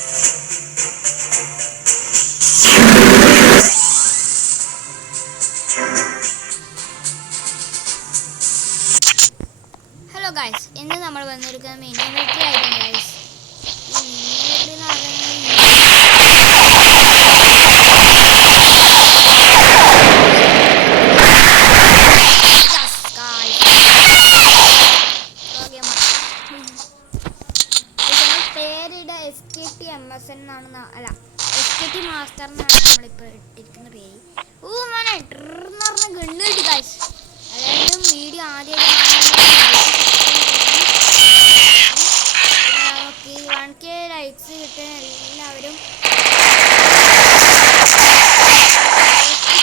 Hello guys, ഇന്ന് നമ്മൾ വന്നിരിക്കുന്നത് മിനിമേറ്ററി ആയിട്ടാണ് ഗൈസ്. ഈ മിനിമേറ്ററി എന്ന് പറയുന്നത് പേരിടെ SKT-MS എന്നാണ്, അല്ല SKT മാസ്റ്റർ എന്നാണ് നമ്മളിപ്പോൾ ഇട്ടിരിക്കുന്ന പേര്. മോനെ ട്രെന്ന് പറഞ്ഞ ഗണ്ണ് കിട്ടി ഗൈസ്. എല്ലാവരും വീഡിയോ ആദ്യമായിട്ട് 1K ലൈക്സ് കിട്ടാൻ എല്ലാവരും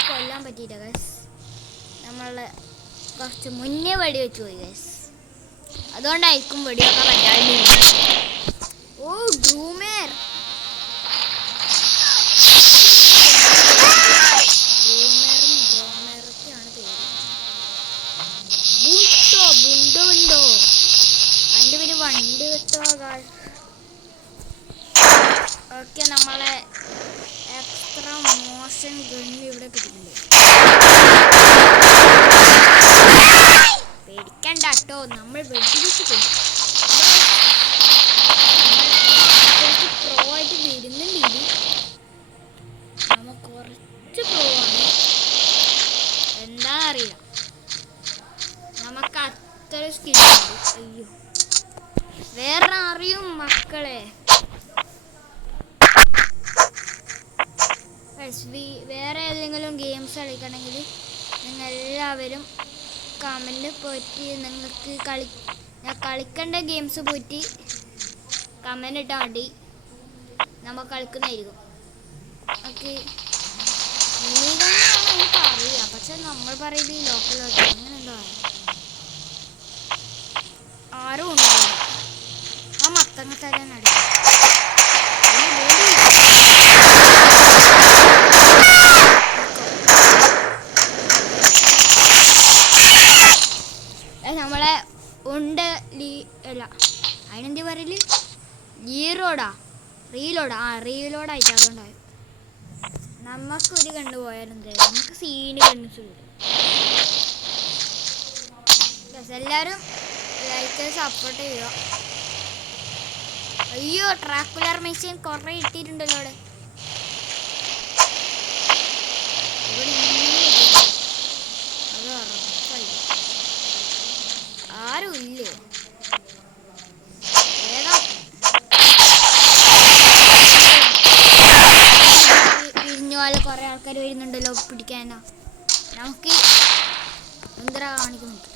കൊല്ലാൻ പറ്റിയില്ല ഗൈസ്. നമ്മള് കുറച്ച് മുന്നേ വെടി വെച്ച് പോയി ഗൈസ്. അതുകൊണ്ടായിരിക്കും വെടിയൊക്കെ പറ്റാണ്ടിരുന്നത്. ഓ ഗ്രൂമർ ഡ്രോമറൊക്കെയാണ് പേര്. ബുണ്ടോ അതിൻ്റെ പേര് വണ്ടി കിട്ടുക ഗൈസ്. ഓക്കെ, നമ്മളെ എക്സ്ട്രാ മോഷൻ ഗണ്ണ് ഇവിടെ കിട്ടിയിട്ടുണ്ട്. പേടിക്കണ്ട കേട്ടോ, നമ്മൾ വെടിവെച്ച് കൊല്ലും. പ്രോ ആയിട്ട് വരുന്നുണ്ട്. നമ്മൾ കുറച്ച് പ്രോ ആണ്, എന്താ അറിയില്ല, നമുക്ക് അത്ര സ്കില്ലുണ്ട്. അയ്യോ, വേറെ അറിയും മക്കളെ. വേറെ ഏതെങ്കിലും ഗെയിംസ് കളിക്കണമെങ്കിൽ നിങ്ങൾ എല്ലാവരും കമൻറ്റ് പോയിട്ട് നിങ്ങൾക്ക് കളിക്കേണ്ട ഗെയിംസ് പോയിട്ട് കമൻറ്റ് ഇട്ടാൽ മതി, നമ്മൾ കളിക്കുന്നതായിരിക്കും. ഓക്കെ, മിനിഗണ്ണാണ് എനിക്ക് അറിയാം, പക്ഷെ നമ്മൾ പറയുന്നത് ലോക്കലോട്ട് അങ്ങനെ എന്തോ ആരും ഉണ്ടാവില്ല. ആ മത്തങ്ങത്തല അടിക്കും. നമ്മളെ ഉണ്ട് അല്ല, അതിനെന്ത് പറയല്, റീലോഡായിട്ട്. അതുകൊണ്ടായി നമുക്കൊരു കണ്ടു പോയാലും നമുക്ക് സീന് കണ്ടു. എല്ലാവരും ലൈക്ക് സപ്പോർട്ട് ചെയ്യുക. അയ്യോ, ട്രാക്കുലർ മെഷീൻ കുറേ ഇട്ടിട്ടുണ്ടല്ലോ അവിടെ. ആരും ഇല്ലേ? പിരിഞ്ഞു പോലെ കുറെ ആൾക്കാർ വരുന്നുണ്ടല്ലോ പിടിക്കാനാ. നമുക്ക് എന്തിനാ കാണിക്കുന്നുണ്ട്.